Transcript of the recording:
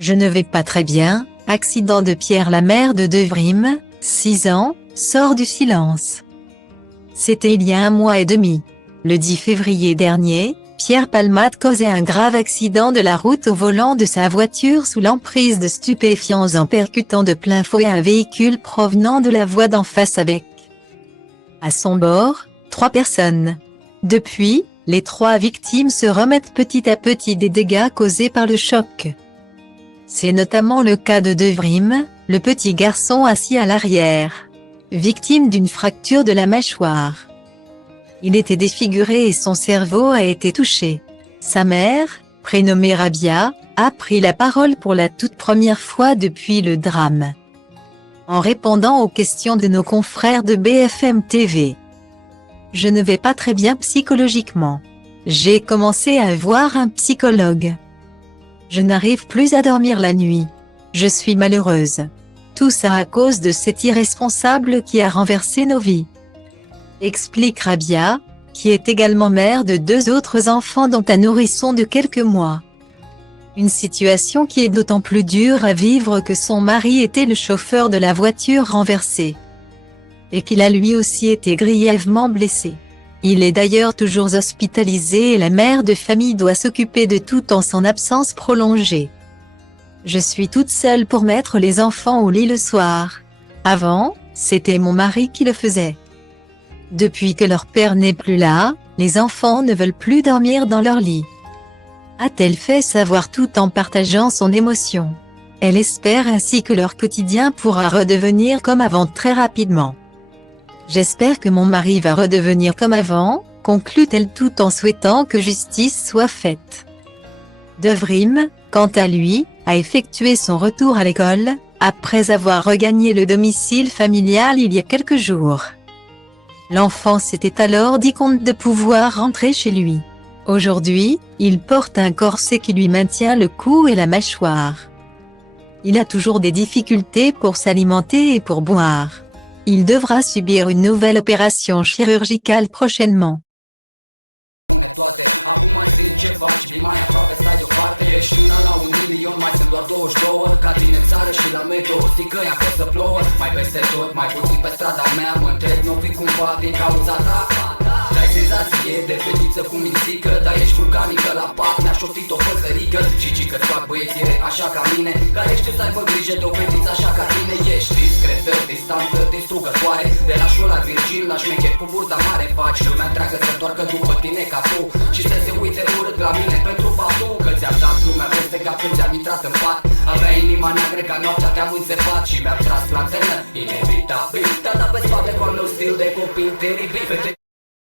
Je ne vais pas très bien, accident de Pierre, la mère de Devrim, 6 ans, sort du silence. C'était il y a 1 mois et demi. Le 10 février dernier, Pierre Palmade causait un grave accident de la route au volant de sa voiture sous l'emprise de stupéfiants en percutant de plein fouet un véhicule provenant de la voie d'en face avec, à son bord, 3 personnes. Depuis, les 3 victimes se remettent petit à petit des dégâts causés par le choc. C'est notamment le cas de Devrim, le petit garçon assis à l'arrière, victime d'une fracture de la mâchoire. Il était défiguré et son cerveau a été touché. Sa mère, prénommée Rabia, a pris la parole pour la toute première fois depuis le drame, en répondant aux questions de nos confrères de BFM TV. Je ne vais pas très bien psychologiquement. J'ai commencé à voir un psychologue. Je n'arrive plus à dormir la nuit. Je suis malheureuse. Tout ça à cause de cet irresponsable qui a renversé nos vies. Explique Rabia, qui est également mère de 2 autres enfants dont un nourrisson de quelques mois. Une situation qui est d'autant plus dure à vivre que son mari était le chauffeur de la voiture renversée, et qu'il a lui aussi été grièvement blessé. Il est d'ailleurs toujours hospitalisé et la mère de famille doit s'occuper de tout en son absence prolongée. Je suis toute seule pour mettre les enfants au lit le soir. Avant, c'était mon mari qui le faisait. Depuis que leur père n'est plus là, les enfants ne veulent plus dormir dans leur lit, a-t-elle fait savoir tout en partageant son émotion. Elle espère ainsi que leur quotidien pourra redevenir comme avant très rapidement. J'espère que mon mari va redevenir comme avant, conclut-elle tout en souhaitant que justice soit faite. Devrim, quant à lui, a effectué son retour à l'école, après avoir regagné le domicile familial il y a quelques jours. L'enfant s'était alors dit content de pouvoir rentrer chez lui. Aujourd'hui, il porte un corset qui lui maintient le cou et la mâchoire. Il a toujours des difficultés pour s'alimenter et pour boire. Il devra subir une nouvelle opération chirurgicale prochainement. Toate, acum mai zic ce faci, vii mai aproape, stai deoparte. Ești una la 1.000.000, mai sunt doar 22. Ca tine în țară și la metro, zic că i-a fost să plouă. Mai peste tot, mai puțin pe strada mea. Mă întreb, n-o fi cumva din cauza ta? Dai senzație de fetiță cu mințică, dar ești vulcanică la pat. Mi-a șoptit o păsărică și ci că-ți fac băiețire așa ca mine, care știu să aibă grijă de o fetiță așa ca tine. Ești discretă, distantă, distrugătoare. De la șola virgin la șmecher cu burta mare, faci lumea întreagă să întoarcă după tine ca tu și să se uite urât la mine pentru faptul că ți-am dat lumea peste cap când ți-am intrat în pat. Avea inima neagră ca noaptea, te-am înțepat și mi-am tras lanternă inevitabil. Te-am dat pe spate cu al meu stil de copil teribil.